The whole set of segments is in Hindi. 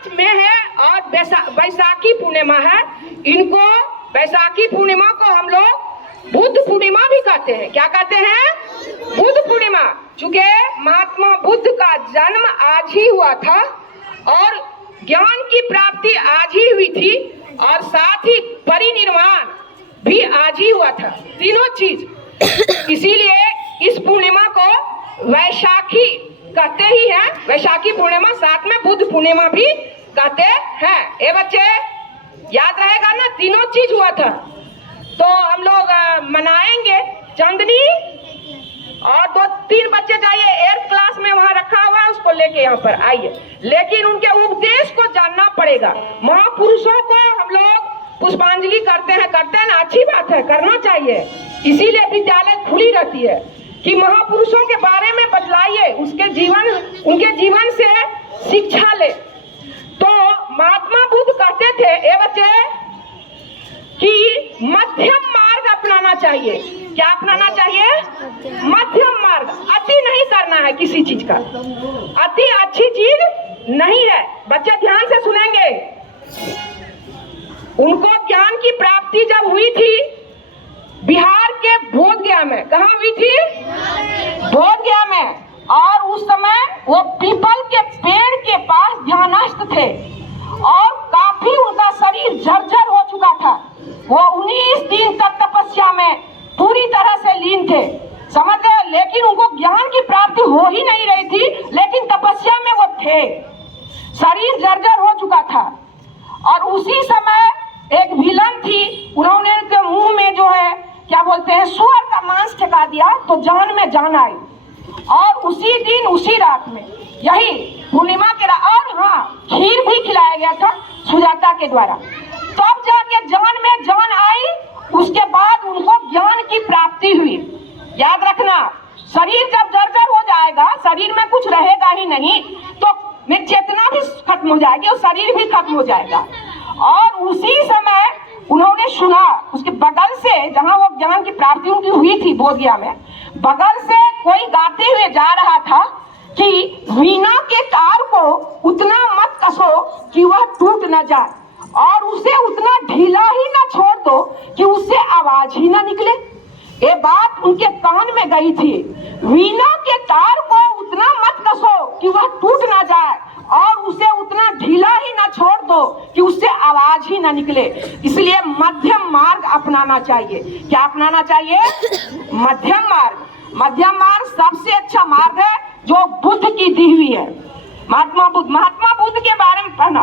मार्च में है और बैसाखी पूर्णिमा है। इनको बैसाखी पूर्णिमा को हम लोग बुद्ध पूर्णिमा भी कहते हैं। क्या कहते हैं? बुद्ध पूर्णिमा। चूंकि महात्मा बुद्ध का जन्म आज ही हुआ था और ज्ञान की प्राप्ति आज ही हुई थी और साथ ही परिनिर्वाण भी आज ही हुआ था, तीनों चीज। इसीलिए इस पूर्णिमा को वैशाखी कहते ही हैं, वैशाखी पूर्णिमा, साथ में बुद्ध पूर्णिमा भी कहते हैं। ये बच्चे याद रहेगा ना, तीनों चीज हुआ था। तो हम लोग मनाएंगे। चांदनी और 2-3 बच्चे जाइए, 8th क्लास में वहां रखा हुआ है, उसको लेके यहाँ पर आइए। लेकिन उनके उपदेश को जानना पड़ेगा। महापुरुषों को हम लोग पुष्पांजलि करते हैं ना, अच्छी बात है, करना चाहिए। इसीलिए विद्यालय खुली रहती है कि महापुरुषों के बारे में बतलाइए, उनके जीवन से शिक्षा ले। तो महात्मा बुद्ध कहते थे ए बच्चे कि मध्यम मार्ग अपनाना चाहिए। क्या अपनाना चाहिए? मध्यम मार्ग। अति नहीं करना है किसी चीज का, अति अच्छी चीज नहीं है। बच्चे ध्यान से सुनेंगे। उनको ज्ञान की प्राप्ति जब हुई थी बिहार के बोधगया में, कहाँ हुई थी? बोधगया में। और उस समय वो पीपल के पेड़ के पास ध्यानस्थ थे और काफी उनका शरीर जर्जर हो चुका था। वो 19 दिन तक तपस्या में पूरी तरह से लीन थे, समझ गए? लेकिन उनको ज्ञान की प्राप्ति हो ही नहीं रही थी, लेकिन तपस्या में वो थे। शरीर जर्जर हो चुका था और उसी समय एक विलन थी, उन्होंने उनके मुंह में जो है क्या बोलते हैं, सुअर का मांस ठेका दिया तो जान में जान आई। और उसी दिन उसी रात में यही पूर्णिमा के और हाँ, खीर भी खिलाया गया था सुजाता के द्वारा। तब जाके जान में जान आई। उसके बाद उनको ज्ञान की प्राप्ति हुई। याद रखना, शरीर जब जर्जर हो जाएगा, शरीर में कुछ रहेगा ही नहीं, तो में चेतना भी खत्म हो जाएगी और शरीर भी खत्म हो जाएगा। और उसी समय उन्होंने सुना, उसके बगल से जहां वो ज्ञान की प्राप्ति उनकी हुई थी बोधगया में, बगल से कोई गाते हुए जा रहा था कि वीणा के तार को उतना मत कसो कि वह टूट न जाए और उसे उतना ढीला ही न छोड़ दो कि उससे आवाज ही न निकले। ये बात उनके कान में गई थी। वीणा के तार को उतना मत कसो कि वह टूट न जाए और उसे उतना ढीला ही न छोड़ दो कि उससे आवाज ही न निकले। इसलिए मध्यम मार्ग अपनाना चाहिए। क्या अपनाना चाहिए? मध्यम मार्ग। मध्यम मार्ग सबसे अच्छा मार्ग है जो बुद्ध की दी हुई है। महात्मा बुद्ध के बारे में पढ़ना।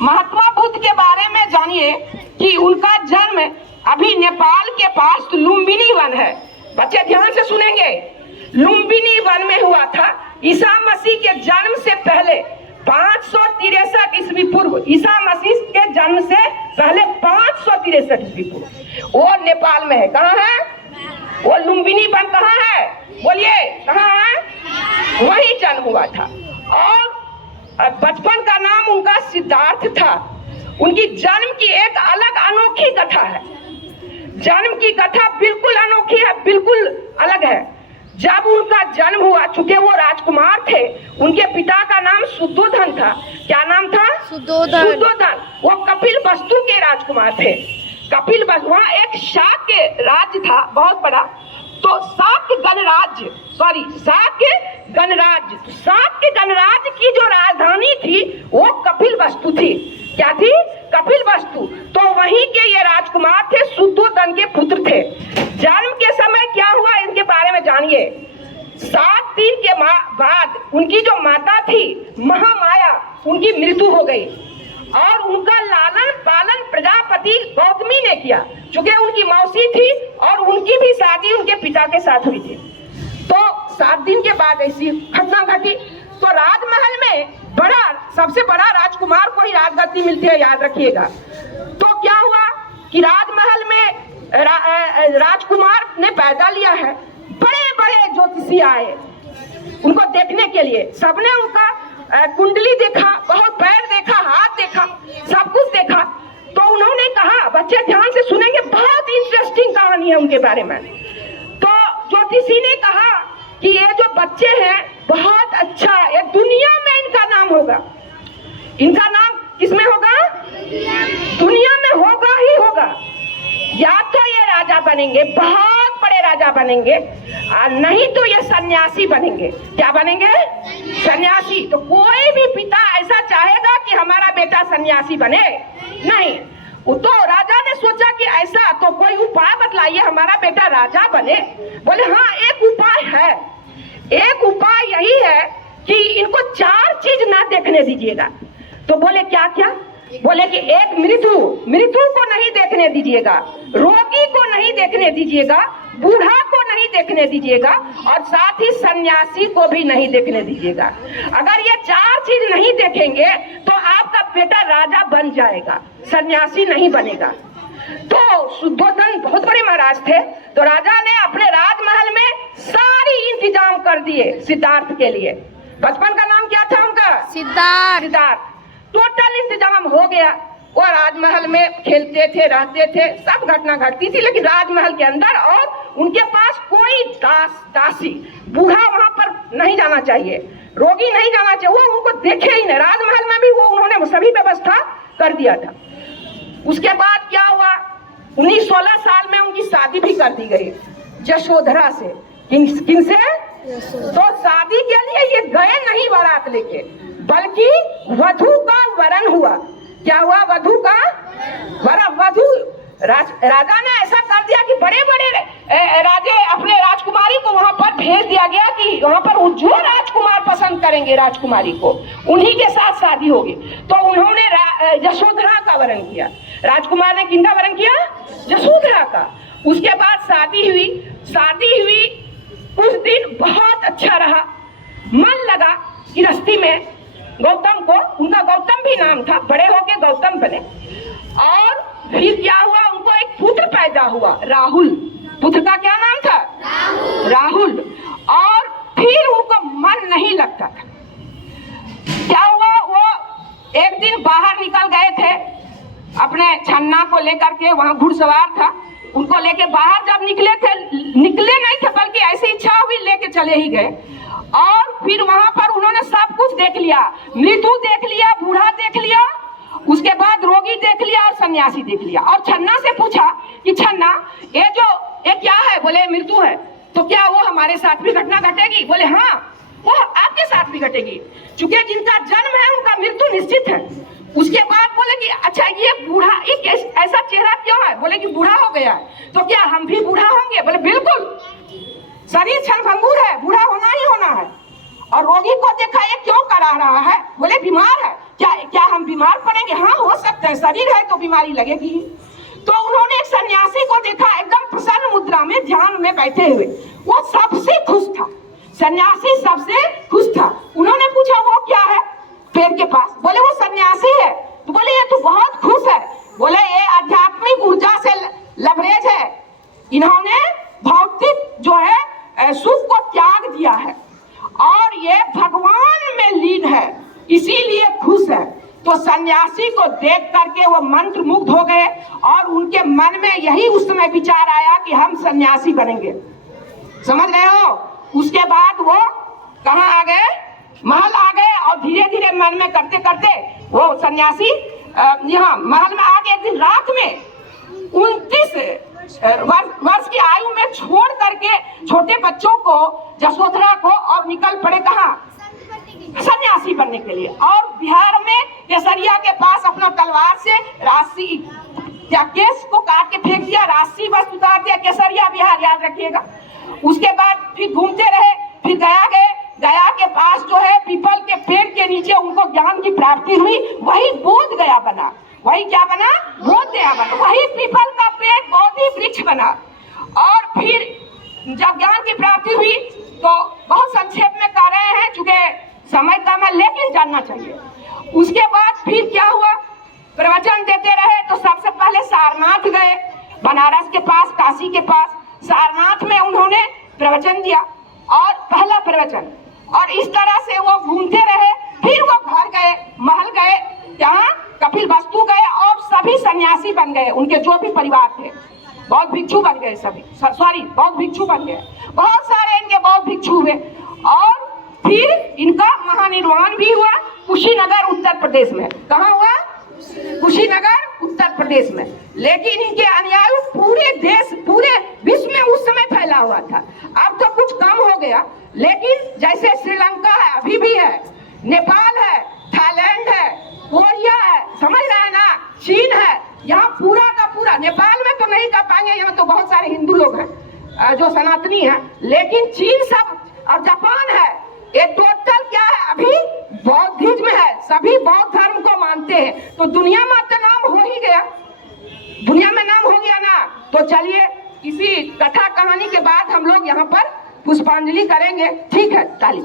महात्मा बुद्ध के बारे में जानिए कि उनका जन्म अभी नेपाल के पास लुम्बिनी वन है। बच्चे ध्यान से सुनेंगे। लुम्बिनी वन में हुआ था। ईसा मसीह के जन्म से पहले 563 ईस्वी पूर्व, ईसा मसीह के जन्म से पहले 563 ईस्वी पूर्व वो नेपाल में है। कहाँ है वो लुम्बिनी वन? कहाँ है बोलिए, कहाँ है? वही जन्म हुआ था। और बचपन का नाम उनका सिद्धार्थ था। उनकी जन्म की एक अलग अनोखी कथा है। जन्म की कथा बिल्कुल अनोखी है, बिल्कुल अलग है। जब उनका जन्म हुआ, चूंकि वो राजकुमार थे, उनके पिता का नाम शुद्धोधन था। क्या नाम था? शुद्धोधन। वो कपिल वस्तु के राजकुमार थे। कपिल वस्तु, वहाँ एक शाक्य राज्य था बहुत बड़ा। तो शाक्य गणराज्य की जो राजधानी थी वो कपिल वस्तु थी। क्या थी? कपिल वस्तु। तो वहीं के ये राजकुमार थे, शुद्धोधन के पुत्र थे। जन्म के समय क्या हुआ इनके बारे में जानिए। 7 दिन के बाद उनकी जो माता थी महामाया, उनकी मृत्यु हो गई और उनका लालन पालन प्रजापति गौतमी ने किया। चूंकि उनकी मौसी थी और उनकी भी शादी उनके पिता के साथ हुई थी। तो 7 दिन के बाद ऐसी घटना घटी। तो राजमहल में सबसे बड़ा राजकुमार को ही राजगद्दी मिलती है, याद रखिएगा। तो क्या हुआ कि राजमहल में राजकुमार ने पैदा लिया है। बड़े बड़े ज्योतिषी आए उनको देखने के लिए। सबने उनका कुंडली देखा, बहुत पैर देखा, हाथ देखा, सब कुछ देखा। तो उन्होंने कहा, बच्चे ध्यान से सुनेंगे, बहुत इंटरेस्टिंग कहानी है उनके बारे में। तो ज्योतिषी ने कहा कि ये जो बच्चे हैं बहुत अच्छा, ये दुनिया में इनका नाम होगा। इनका नाम किसमें होगा? दुनिया में होगा ही होगा। या तो ये राजा बनेंगे, बहुत बड़े राजा बनेंगे, नहीं तो ये सन्यासी बनेंगे। क्या बनेंगे? सन्यासी। तो कोई भी पिता ऐसा चाहेगा कि हमारा बेटा सन्यासी बने? नहीं। तो राजा ने सोचा कि ऐसा तो कोई उपाय बतलाइए, हमारा बेटा राजा बने। बोले हाँ, एक उपाय है। एक उपाय यही है कि इनको 4 चीज ना देखने दीजिएगा। तो बोले क्या क्या? बोले कि एक मृत्यु को नहीं देखने दीजिएगा, रोगी को नहीं देखने दीजिएगा, बूढ़ा को नहीं देखने दीजिएगा, और साथ ही सन्यासी को भी नहीं देखने दीजिएगा। अगर ये 4 चीज नहीं देखेंगे तो आपका बेटा राजा बन जाएगा, सन्यासी नहीं बनेगा। तो शुद्धोधन बहुत बड़े महाराज थे, तो राजा ने अपने राजमहल में सारी इंतजाम कर दिए सिद्धार्थ के लिए। बचपन का नाम क्या था उनका? सिद्धार्थ। टोटल इंतजाम हो गया। वो राजमहल में खेलते थे, रहते थे, सब घटना घटती थी, लेकिन राजमहल के अंदर, और उनके पास कोई दासी, बूढ़ा वहां पर नहीं जाना चाहिए, रोगी नहीं जाना चाहिए, वो उनको देखे ही नहीं। राजमहल में भी वो उन्होंने सभी व्यवस्था कर दिया था। उसके बाद क्या हुआ? 19-16 साल में उनकी शादी भी कर दी गई यशोधरा से। किन से? तो शादी के लिए ये गए नहीं बारात लेके, बल्कि वधू का वरण हुआ। क्या हुआ? वधू का वरण। वधू राजा ने ऐसा कर दिया कि बड़े बड़े राजे अपने राजकुमारी को वहां पर भेज दिया गया कि वहां पर जो राजकुमार पसंद करेंगे राजकुमारी को, उन्हीं के साथ शादी होगी। तो उन्होंने यशोधरा का वरण किया। राजकुमार ने किनका वरण किया? यशोधरा का। उसके बाद शादी हुई। उस दिन बहुत अच्छा रहा, मन लगा गृहस्थी में। गौतम को, उनका गौतम भी नाम था, बड़े होके गौतम बने। और फिर क्या हुआ? उनको एक पुत्र पैदा हुआ, राहुल। पुत्र का क्या नाम था? राहुल। और फिर उनको मन नहीं लगता था। क्या हुआ? वो एक दिन बाहर निकल गए थे अपने छन्ना को लेकर के, वहां घुड़सवार था, उनको लेके बाहर जब निकले नहीं थे, बल्कि ऐसी इच्छा हुई लेके चले ही गए। और फिर वहां पर उन्होंने सब कुछ देख लिया, मृत्यु देख लिया, बूढ़ा देख लिया, उसके बाद रोगी देख लिया और सन्यासी देख लिया। और छन्ना से पूछा कि छन्ना, ये क्या है? बोले मृत्यु है। तो क्या वो हमारे साथ भी घटना घटेगी? बोले हाँ, वो आपके साथ भी घटेगी, चूंकि जिनका जन्म है उनका मृत्यु निश्चित है। उसके बाद बोले कि अच्छा, ये बूढ़ा, एक ऐसा चेहरा क्यों है? बोले कि बूढ़ा हो गया। तो क्या हम भी बूढ़ा होंगे? बोले बिल्कुल, शरीर क्षणभंगुर है, बूढ़ा होना ही होना है। और रोगी को देखा, ये क्यों करा रहा है? बोले बीमार है। क्या हम बीमार पड़ेंगे? हाँ, हो सकता है, शरीर है तो बीमारी लगेगी। तो उन्होंने एक सन्यासी को देखा, एकदम प्रसन्न मुद्रा में ध्यान में बैठे हुए, वो सबसे खुश था, सन्यासी सबसे खुश था। उन्होंने पूछा वो क्या है पेड़ के पास? बोले वो सन्यासी है। तो बोले ये तो बहुत खुश है। बोले ये आध्यात्मिक ऊर्जा से लबरेज है, इन्होंने भौतिक जो है सुख को त्याग दिया है और ये भगवान में लीन है, इसीलिए खुश है। तो सन्यासी को देख करके वो मंत्र मुग्ध हो गए और उनके मन में यही उस समय विचार आया कि हम सन्यासी बनेंगे। समझ रहे हो? उसके बाद वो कहाँ आ गए? महल आ गए। और धीरे धीरे मन में करते करते वो सन्यासी यहाँ महल में आ गए। एक दिन रात में 29 वर्ष की आयु में छोड़ करके छोटे बच्चों को, यशोधरा को, और निकल पड़े कहाँ? सन्यासी बनने के लिए। और बिहार में केसरिया के पास अपना तलवार से राशि या केस को काट के फेंक दिया, राशि बस उतार दिया। केसरिया बिहार, याद रखिएगा। उसके बाद फिर घूमते रहे, फिर गया गए। गया के पास जो है पीपल के पेड़ के नीचे उनको ज्ञान की प्राप्ति हुई, वही बोध गया बना। वही क्या बना? बोध गया बना। वही पीपल का पेड़ बोधि वृक्ष बना। और फिर जब ज्ञान की प्राप्ति हुई तो बहुत संक्षेप में कह रहे हैं, चूंकि समय कम है, लेकिन जानना चाहिए। उसके बाद फिर क्या हुआ? प्रवचन देते रहे। तो सबसे पहले सारनाथ गए, बनारस के पास, काशी के पास। सारनाथ में उन्होंने प्रवचन दिया और पहला प्रवचन, और इस तरह से वो घूमते रहे। फिर वो घर गए, महल गए, जहाँ कपिलवस्तु गए और सभी सन्यासी बन गए। उनके जो भी परिवार थे बौद्ध भिक्षु बन गए, सभी बौद्ध भिक्षु बन गए। बहुत सारे इनके बौद्ध भिक्षु हुए। और फिर इनका महानिर्वाण भी हुआ कुशीनगर, उत्तर प्रदेश में। कहाँ हुआ? कुशीनगर उत्तर प्रदेश में। लेकिन इनके अनुयायी पूरे देश, पूरे विश्व में उस समय फैला हुआ था। अब तो कुछ कम हो गया, लेकिन जैसे श्रीलंका है, अभी भी है, नेपाल है, थाईलैंड है, कोरिया है, समझ रहे हैं ना, चीन है, यहाँ पूरा का पूरा, नेपाल में तो नहीं कर पाएंगे, यहाँ तो बहुत सारे हिंदू लोग हैं जो सनातनी हैं, लेकिन चीन सब और जापान है, ये टोटल क्या है, अभी बौद्धिज्म है, सभी बौद्ध धर्म को मानते हैं। तो दुनिया में तो नाम हो ही गया, दुनिया में नाम हो गया ना। तो चलिए इसी कथा कहानी के बाद हम लोग यहाँ पर पुष्पांजलि करेंगे, ठीक है, ताली।